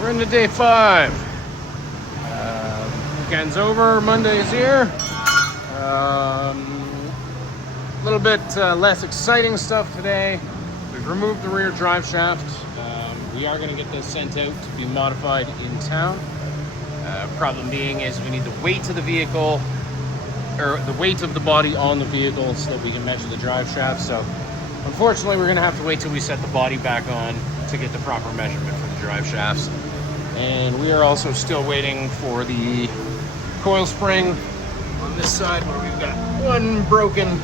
We're into day 5. Weekend's over, Monday's here. A little bit less exciting stuff today. We've removed the rear drive shaft. We are going to get this sent out to be modified in town. Problem being is we need the weight of the vehicle, or the weight of the body on the vehicle, so that we can measure the drive shaft. So unfortunately we're going to have to wait till we set the body back on to get the proper measurement for the drive shafts. And we are also still waiting for the coil spring on this side, where we've got one broken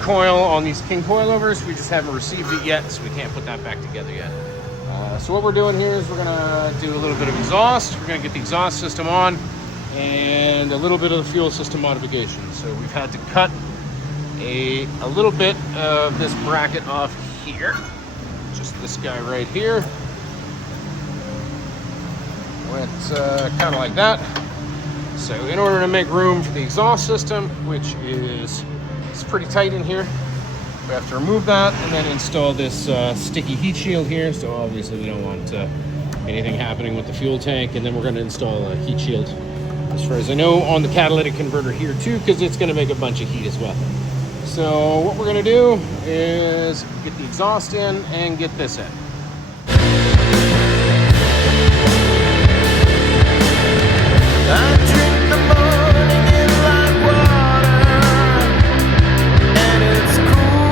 coil on these king coilovers. We just haven't received it yet, so we can't put that back together yet. So what we're doing here is we're gonna do a little bit of exhaust. We're gonna get the exhaust system on and a little bit of the fuel system modification. So we've had to cut a little bit of this bracket off here. Just this guy right here. Went kind of like that. So in order to make room for the exhaust system, which is pretty tight in here, we have to remove that and then install this sticky heat shield here. So obviously we don't want anything happening with the fuel tank. And then we're going to install a heat shield, as far as I know, on the catalytic converter here too, because it's going to make a bunch of heat as well. So what we're going to do is get the exhaust in and get this in. I drink the morning in like water, and it's cool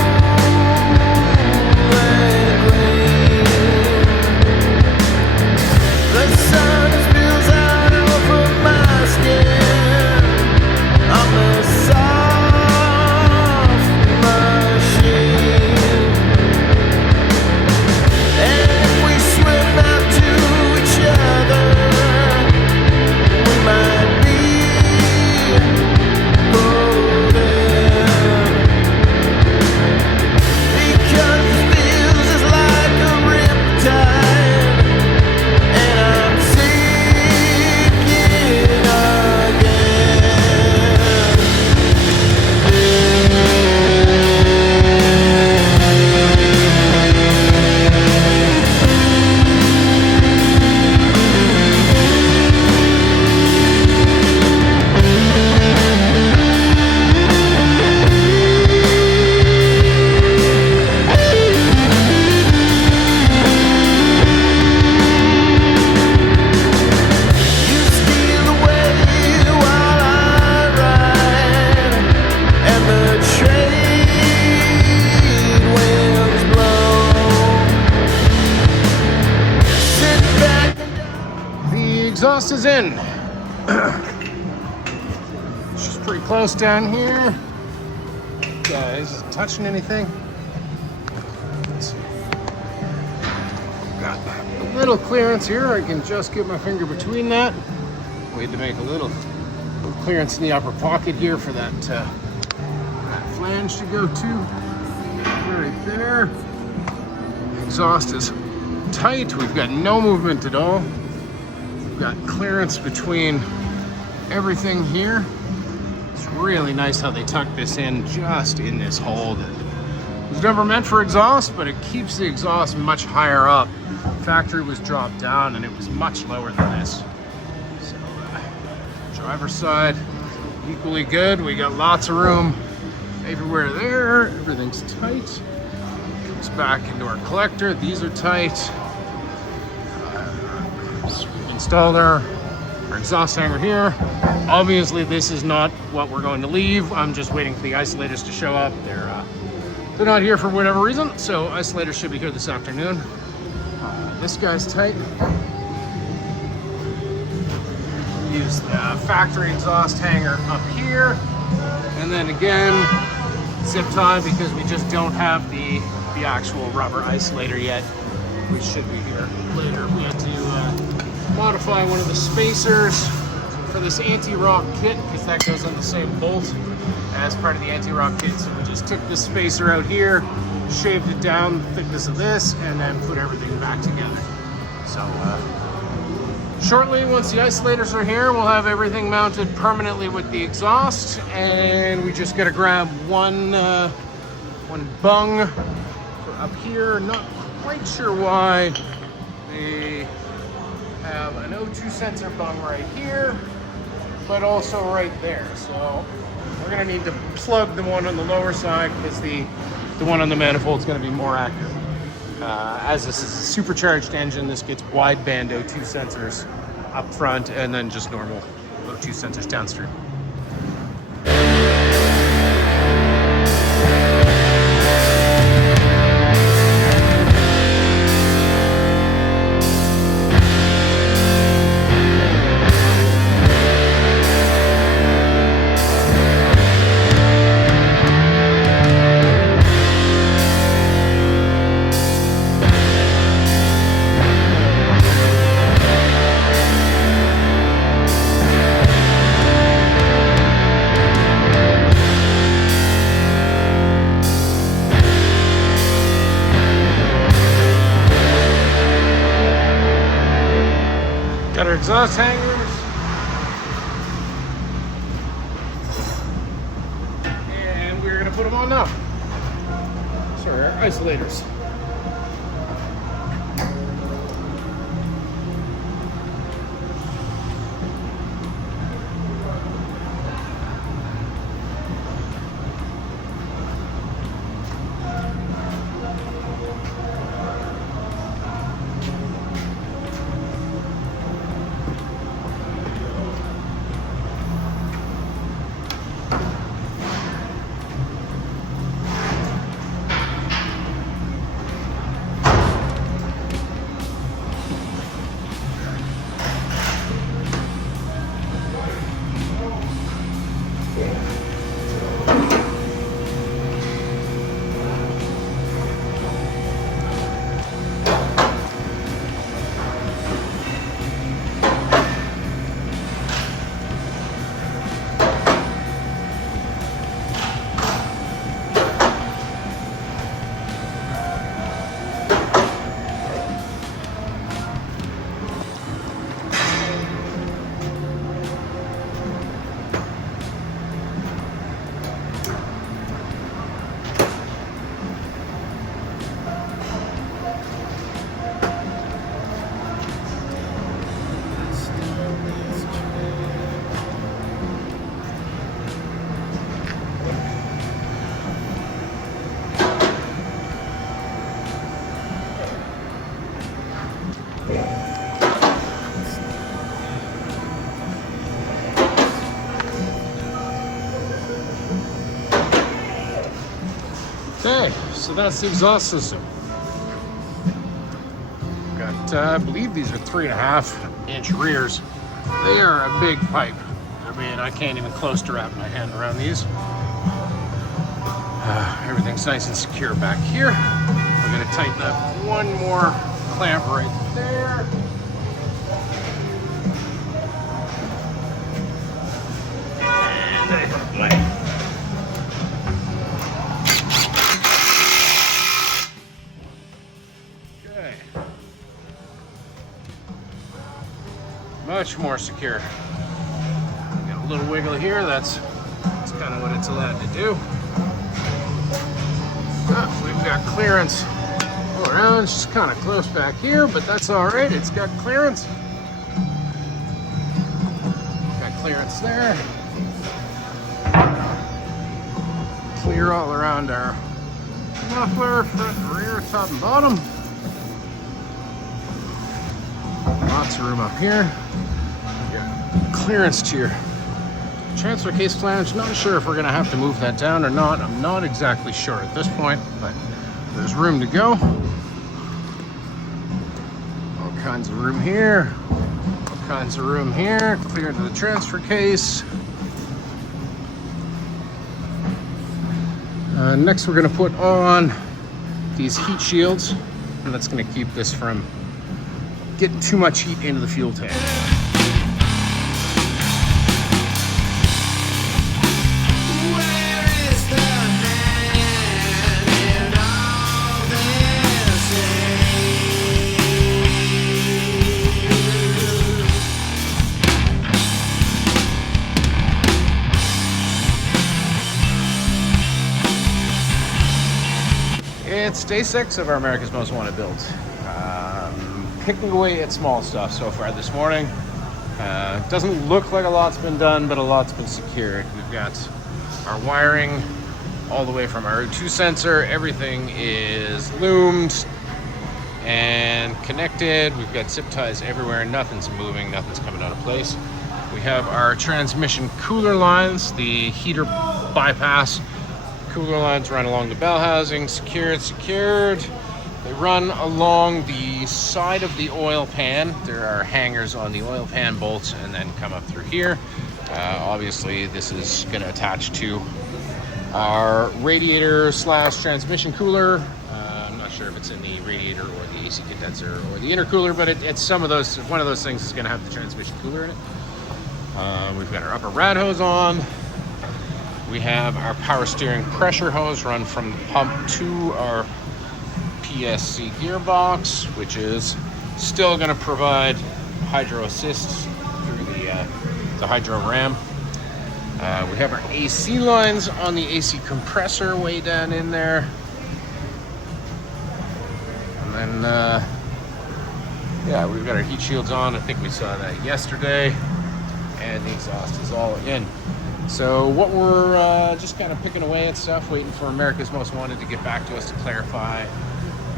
and clean. The sun spills out over my skin on the soft machine. And if we swim out to each other, might be golden, because it feels just like a riptide, and I'm sinking Exhaust is in. It's just pretty close down here. Guys, is it touching anything? Let's see. Got a little clearance here. I can just get my finger between that. We had to make a little clearance in the upper pocket here for that flange to go to. Right there. The exhaust is tight. We've got no movement at all. Got clearance between everything here. It's really nice how they tuck this in just in this hole that was never meant for exhaust, but it keeps the exhaust much higher up. Factory was dropped down and it was much lower than this. So driver's side, equally good. We got lots of room everywhere there. Everything's tight. Comes back into our collector. These are tight. Installed our exhaust hanger here. Obviously this is not what we're going to leave. I'm just waiting for the isolators to show up. They're not here for whatever reason, so isolators should be here this afternoon. This guy's tight. Use the factory exhaust hanger up here, and then again zip tie, because we just don't have the actual rubber isolator yet, which should be here later. We had to modify one of the spacers for this anti-rock kit, because that goes on the same bolt as part of the anti-rock kit. So we just took this spacer out here, shaved it down the thickness of this, and then put everything back together. So shortly, once the isolators are here, we'll have everything mounted permanently with the exhaust, and we just got to grab one bung for up here. Not quite sure why the have an O2 sensor bung right here, but also right there. So we're gonna need to plug the one on the lower side because the one on the manifold is gonna be more accurate. As this is a supercharged engine, this gets wideband O2 sensors up front and then just normal O2 sensors downstream. Got our exhaust hangers. And we're gonna put them on now. Sorry, our isolators. Okay, so that's the exhaust system. Got, I believe these are 3.5-inch rears. They are a big pipe. I mean, I can't even close to wrap my hand around these. Everything's nice and secure back here. We're gonna tighten up one more clamp right there. Okay. Much more secure. Got a little wiggle here. That's kind of what it's allowed to do. We've got clearance all around. It's just kind of close back here, but that's all right. It's got clearance. Got clearance there. Clear all around our muffler, front and rear, top and bottom. Lots of room up here. Got clearance to your transfer case flange. Not sure if we're going to have to move that down or not. I'm not exactly sure at this point, but there's room to go. All kinds of room here. All kinds of room here. Clear to the transfer case. Next, we're going to put on these heat shields, and that's going to keep this from getting too much heat into the fuel tank. It's day 6 of our America's Most Wanted builds. picking away at small stuff so far this morning. Doesn't look like a lot's been done, but a lot's been secured. We've got our wiring all the way from our O2 sensor. Everything is loomed and connected. We've got zip ties everywhere. Nothing's moving, nothing's coming out of place. We have our transmission cooler lines, the heater bypass cooler lines run along the bell housing, secured. They run along the side of the oil pan. There are hangers on the oil pan bolts and then come up through here. Obviously, this is going to attach to our radiator slash transmission cooler. I'm not sure if it's in the radiator or the AC condenser or the intercooler, but it's some of those. One of those things is going to have the transmission cooler in it. We've got our upper rad hose on. We have our power steering pressure hose run from the pump to our PSC gearbox, which is still going to provide hydro assist through the hydro ram. We have our AC lines on the AC compressor way down in there. And then, yeah, we've got our heat shields on. I think we saw that yesterday. And the exhaust is all in. So what we're just kind of picking away at stuff, waiting for America's Most Wanted to get back to us to clarify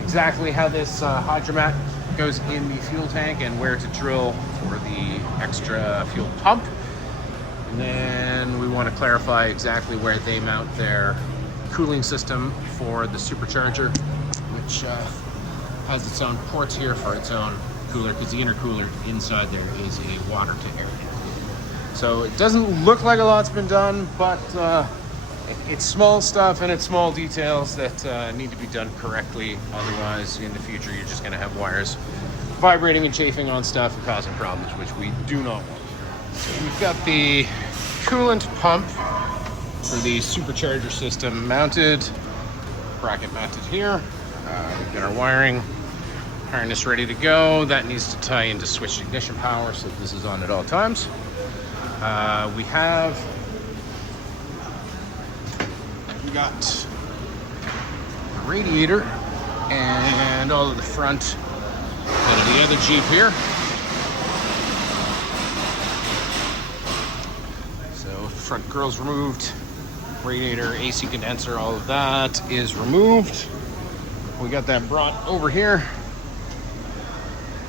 exactly how this hydromat goes in the fuel tank and where to drill for the extra fuel pump. And then we want to clarify exactly where they mount their cooling system for the supercharger, which has its own ports here for its own cooler, because the intercooler inside there is a water to air. So it doesn't look like a lot's been done, but it's small stuff and it's small details that need to be done correctly. Otherwise, in the future, you're just going to have wires vibrating and chafing on stuff and causing problems, which we do not want. So we've got the coolant pump for the supercharger system mounted, bracket mounted here. We've got our wiring harness ready to go. That needs to tie into switched ignition power, so this is on at all times. We got a radiator and all of the front of the other Jeep here. So front grill's removed, radiator, AC condenser, all of that is removed. We got that brought over here.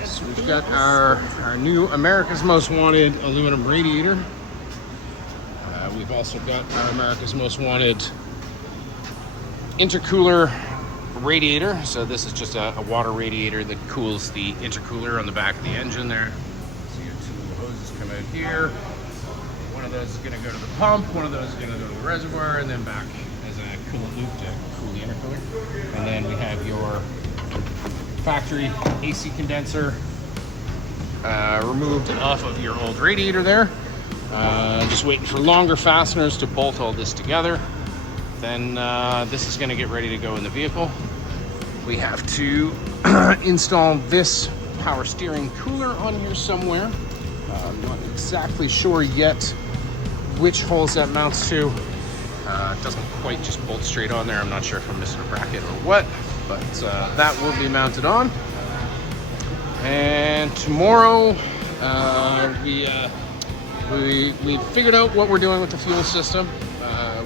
So we've got our new America's Most Wanted aluminum radiator. We've also got our America's Most Wanted intercooler radiator. So this is just a water radiator that cools the intercooler on the back of the engine there. So you have two hoses come out here. One of those is going to go to the pump, one of those is going to go to the reservoir, and then back as a coolant loop to cool the intercooler. And then we have your factory AC condenser removed off of your old radiator there. Just waiting for longer fasteners to bolt all this together. Then this is going to get ready to go in the vehicle. We have to install this power steering cooler on here somewhere. I'm not exactly sure yet which holes that mounts to. It doesn't quite just bolt straight on there. I'm not sure if I'm missing a bracket or what, but that will be mounted on. And tomorrow we figured out what we're doing with the fuel system.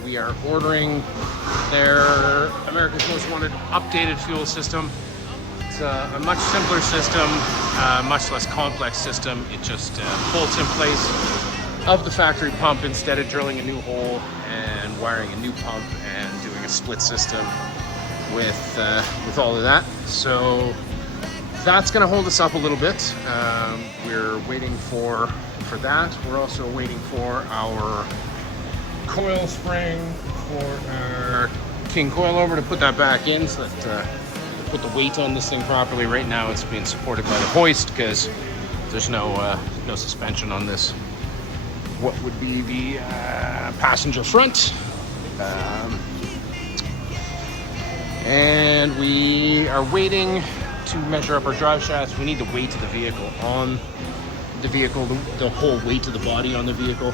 We are ordering their America's Most Wanted updated fuel system. It's a much simpler system, much less complex system. It just bolts in place of the factory pump instead of drilling a new hole and wiring a new pump and doing a split system with all of that. So that's going to hold us up a little bit. We're waiting for that. We're also waiting for our coil spring for our King coilover to put that back in, so that put the weight on this thing properly. Right now it's being supported by the hoist because there's no suspension on this. What would be the passenger front. And we are waiting to measure up our drive shafts. We need the weight of the vehicle on the vehicle, the whole weight of the body on the vehicle.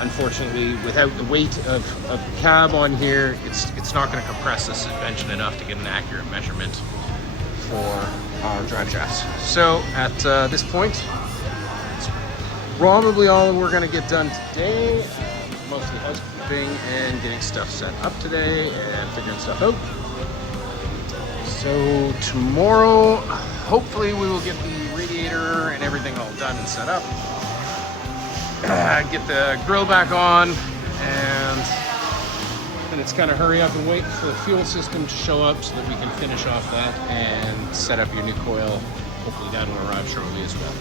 Unfortunately, without the weight of the cab on here, it's not going to compress the suspension enough to get an accurate measurement for our drive shafts. So at this point, it's probably all we're gonna get done today. Mostly housekeeping and getting stuff set up today and figuring stuff out. So tomorrow, hopefully we will get the radiator and everything all done and set up. Get the grill back on, and then it's kind of hurry up and wait for the fuel system to show up so that we can finish off that and set up your new coil. Hopefully that will arrive shortly as well.